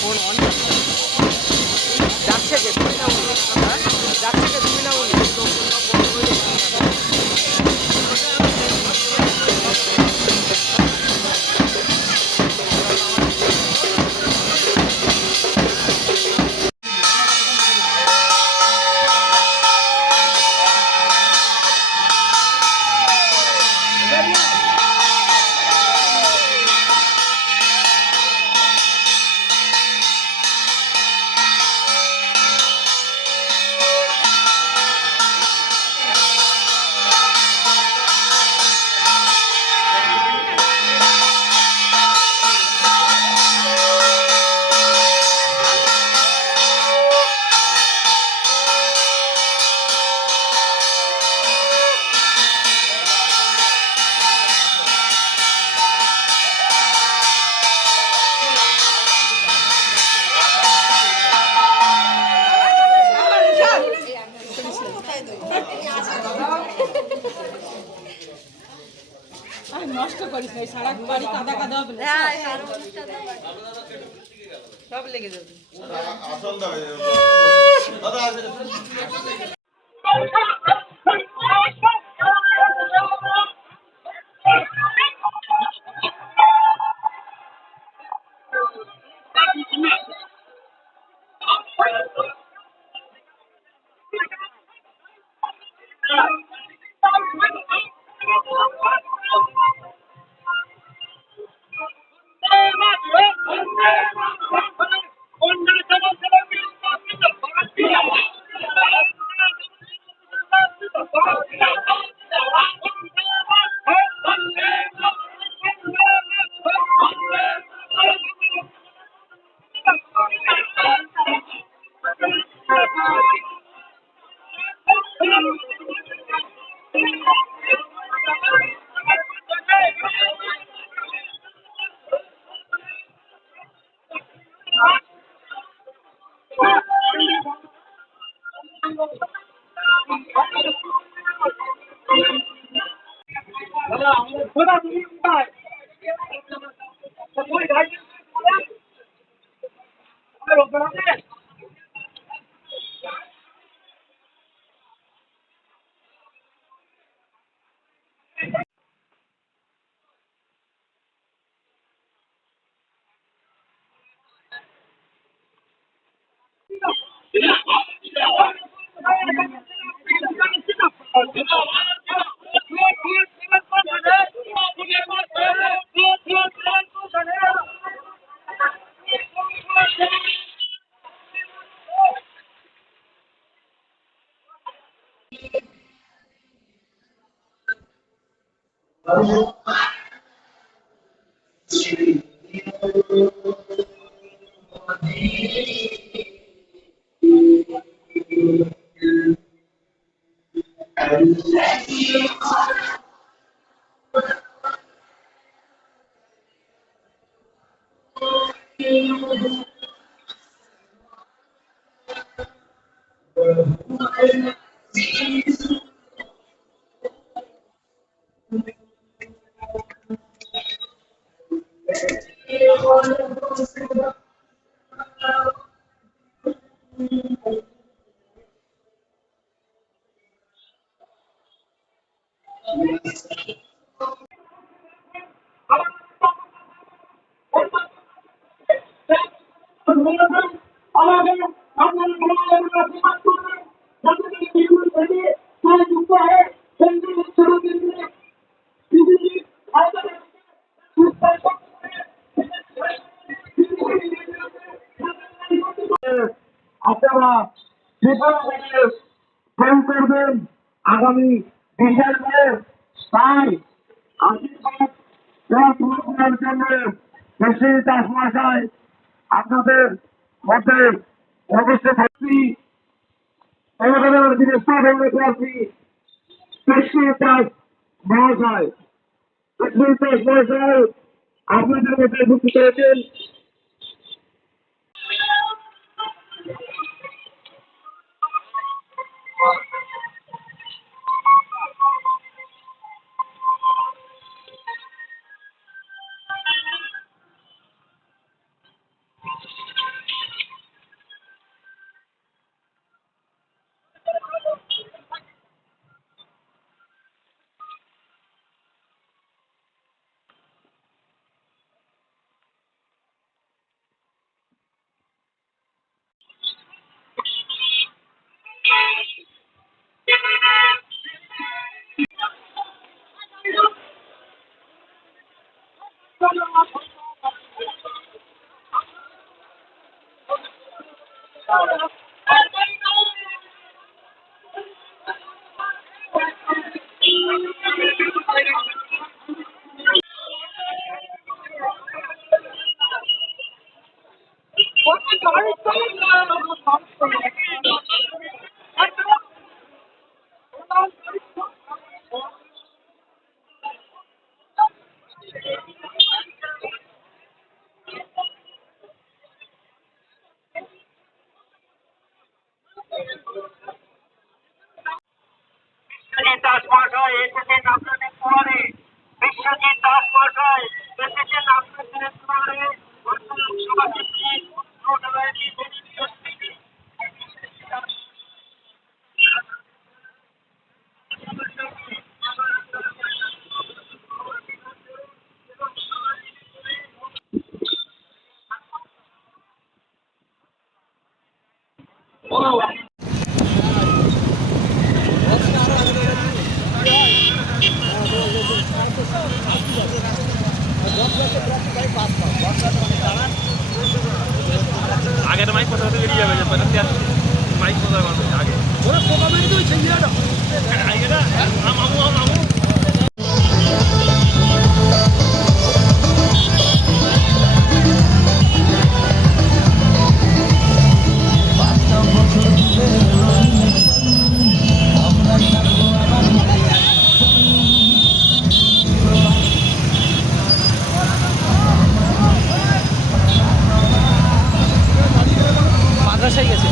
Phone on যাচ্ছে যে তুমি না যাচ্ছে যে তুমি না নষ্ট করিস না, সারা বাড়ি কাদা কাদা হবে সব লেগে যাবে। আপনারা ফোন করবেন আগামী 20 মে। তাই আশীর্বাদ করার জন্য প্রেসিডেন্ট দাস মহাশয় আপনাদের মধ্যে অবশ্যই থাকছি। প্রেসিডেন্ট দাস মহাশয় আপনাদের মধ্যে উপস্থিত হয়েছেন। বিশ্বজিৎ দাস মহাশয় এসেছেন আপনাদের দুয়ারে। বিশ্বজিৎ দাস মহাশয় এসেছেন আপনাদের দুয়ারে। বর্তমান সভাপতি রোডওয়ারি আগে তো মাইক কথা হতে বেরিয়ে যাবে মাইক কথা বলবে আগে ওরা পোকা বেরিয়ে তো সেই জায়গাটা আমু মাদ্রাসায় গেছে।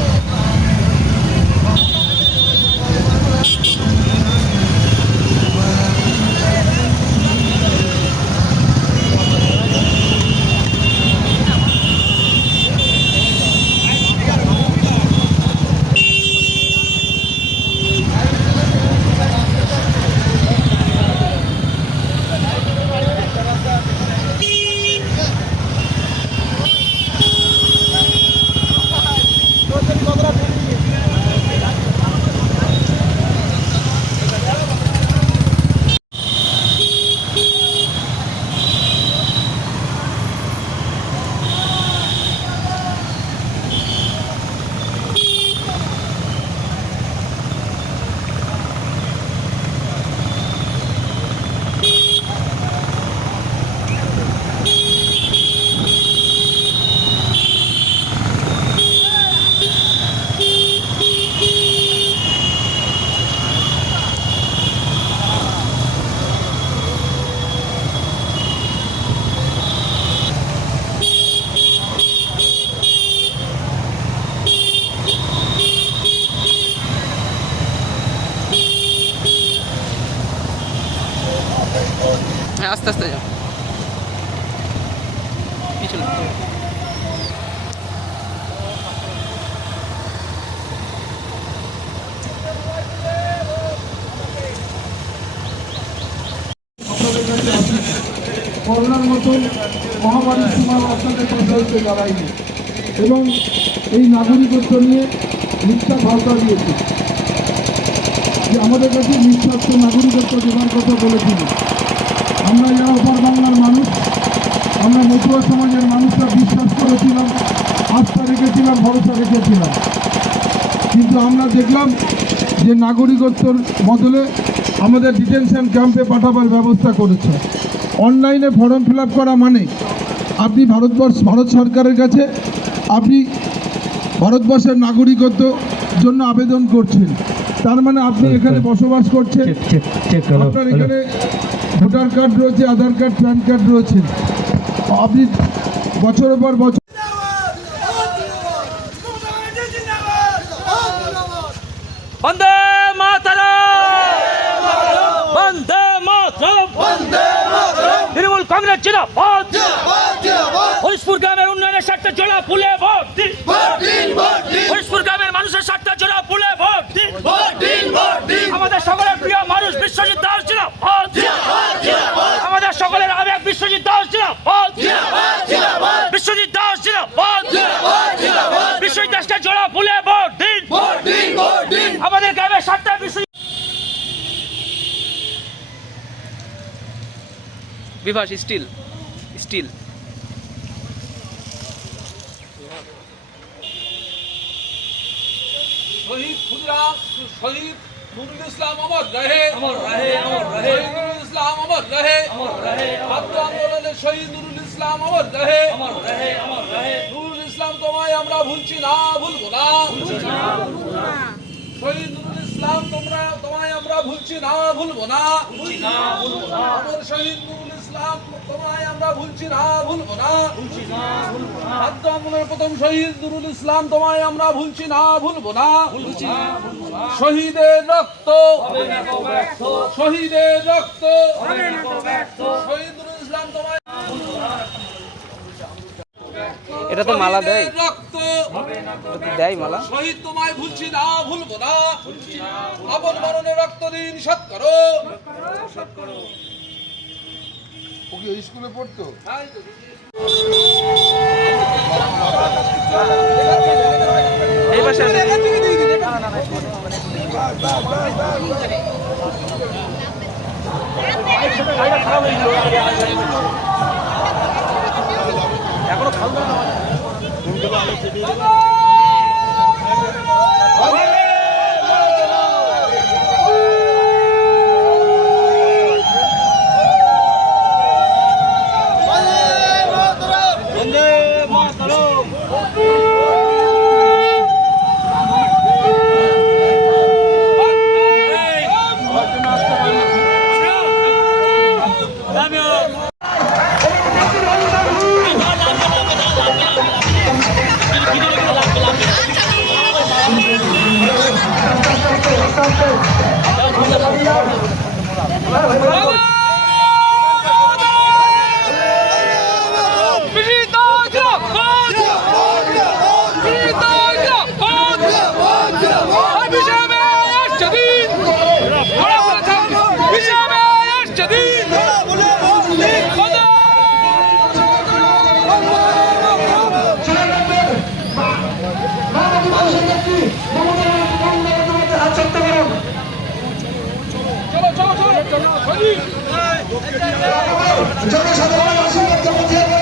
হ্যাঁ, আস্তে আস্তে যাও পিছনে। করোনার মতন মহামারীর সময় আপনাদের কথা হচ্ছে দাঁড়ায়নি এবং এই নাগরিকত্ব নিয়ে মিথ্যা ভাবনা দিয়েছে যে আমাদের কাছে নিঃস্বার্থ নাগরিকত্ব দেওয়ার কথা বলেছিল। আমরা যারা অপর বাংলার মানুষ, আমরা মতুয়া সমাজের মানুষরা বিশ্বাস করেছিলাম, আস্থা রেখেছিলাম, ভরসা রেখেছিলাম। কিন্তু আমরা দেখলাম যে নাগরিকত্বর বদলে আমাদের ডিটেনশন ক্যাম্পে পাঠাবার ব্যবস্থা করেছে। অনলাইনে ফর্ম ফিল আপ করা মানে আপনি ভারত সরকারের কাছে আপনি ভারতবর্ষের নাগরিকত্ব জন্য আবেদন করছেন, তার মানে আপনি এখানে বসবাস করছেন, আপনার এখানে ভোটার কার্ড রয়েছে, আধার কার্ড, প্যান কার্ড রয়েছে, আপনি বছরের পর বছর বন্দে মাতরম বন্দে মাতরম তৃণমূল কংগ্রেস জিন্দাবাদ হরিশপুর গ্রামের উন্নয়নের স্বার্থে জোড়া ফুলে ভোট দিন। হরিশপুর গ্রামের মানুষের স্বার্থে জোড়া ফুলে ভোট দিন। আমাদের সকলের প্রিয় মানুষ বিশ্বজিৎ দাস জিন্দাবাদ। আমাদের সকলের আবেগ বিশ্বজিৎ দাস জিন্দাবাদ। বিশ্বজিৎ দাস জিন্দাবাদ। বিশ্বজিৎ দাসকে জোড়া ফুলে ভোট দিন। আমাদের গ্রামের স্বার্থে বিশ্বজিৎ বিভাস স্টিল স্টিল। শহীদ ক্ষুদিরাম, শহীদ নুরুল ইসলাম অমর রহে, অমর রহে, অমর রহে, শহীদ নুরুল ইসলাম অমর রহে, অমর রহে, ছাত্র আন্দোলনের শহীদ নুরুল ইসলাম অমর রহে, অমর রহে, অমর রহে। নুরুল ইসলাম তোমায় আমরা ভুলছি না, ভুলবো না। শহীদ নুরুল ইসলাম তোমায় আমরা ভুলছি না, ভুলবো না। অমর শহীদ নুরুল ইসলাম তোমায় আমরা ভুলছি না, ভুলবো না। ছাত্র আন্দোলনের প্রথম শহীদ নুরুল ইসলাম তোমায় আমরা ভুলছি না, ভুলবো না। শহীদের রক্ত, শহীদের রক্ত, শহীদ নুরুল ইসলাম তোমায় এটা তো মালা দেয়, শহীদের রক্ত, দেয় মালা। শহীদ তোমায় ভুলছি না, ভুলবো না। আপন মরণে রক্ত দিন শোধ করো। ও কি ওই স্কুলে পড়তো? এই পাশে আছে। এখনো খালদা না জনসাধারণের আশীর্বাদ জমাতে হবে।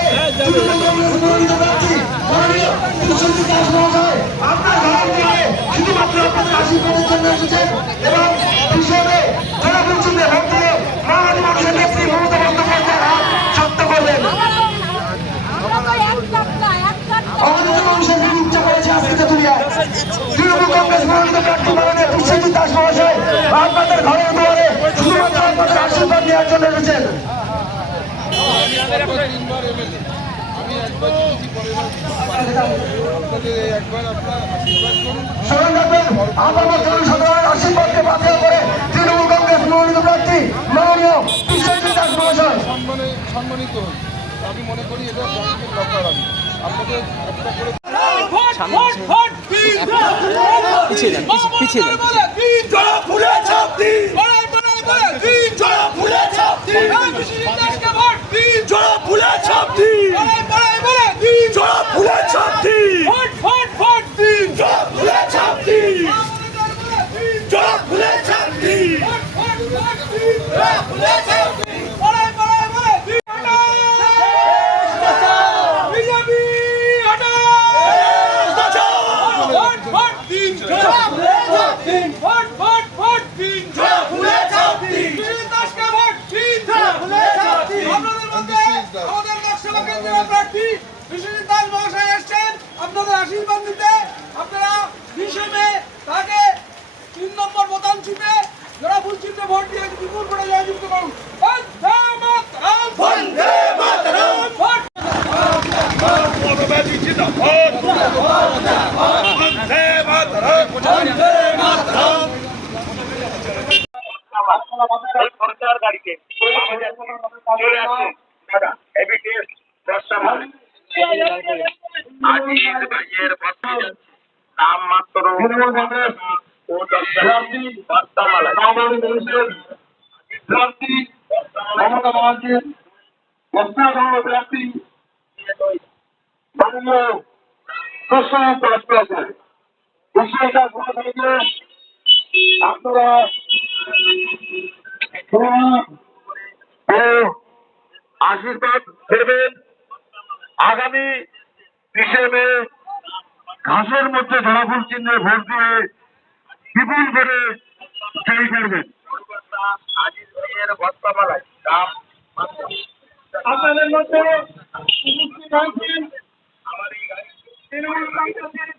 আপনার ঘর থেকে শুধুমাত্র আপনাদের আশীর্বাদের জন্য এসেছেন এবং হিসেবে যারা বলছেন যে ভোট দিয়ে বাঙালি মানুষের নেত্রী মমতা বন্দ্যোপাধ্যায়ের হাত শক্ত করবেন। আমাদের মানুষের খুব ইচ্ছা করেছে আজকে তেঁতুলিয়ায় তৃণমূল কংগ্রেস মনোনীত প্রার্থী মাননীয় বিশ্বজিৎ দাস মহাশয় আপনাদের ঘরের দুয়ারে শুধুমাত্র আপনাদের আশীর্বাদ দেওয়ার জন্য এসেছেন। স্মরণ রাখবেন আপনার জনসাধারণের আশীর্বাদকে বাতিল করে তৃণমূল কংগ্রেস মনোনীত প্রার্থী মাননীয় বিশ্বজিৎ দাস মহাশয় সম্মানিত হন। আমি মনে করি এটা জনগণের দরকার। আমি আপনাদের একটা করে পিছিয়ে যান, পিছিয়ে যান। আপনাদের আশীর্বাদ দিতে আপনারা হিসেবে তাকে 3 নম্বর বোতাম চিপে যারা ভুল চিপে ভোট দিয়ে বিপুল করে জয়যুক্ত করুন। বন্দে মাতরম, বন্দে মাতরম, সরকার গাড়িতে চলে আসুন দাদা হেভি টেস্ট দশটা মানে আজিজ ভাইয়ের পত্র নাম মাত্র ও প্রার্থী মমতা ব্যানার্জির প্রার্থী মাননীয় প্রশান্ত রাষ্ট্রপতি বিষয়টা শুরু থেকে আপনারা আশীর্বাদ দেবেন। আগামী 30 মে ঘাসের মধ্যে ধরাফুল চিহ্নে ভোট দিয়ে বিপুল করে জয়ী করবেন। আপনাদের মধ্যে উপস্থিত আছেন তৃণমূল কংগ্রেসের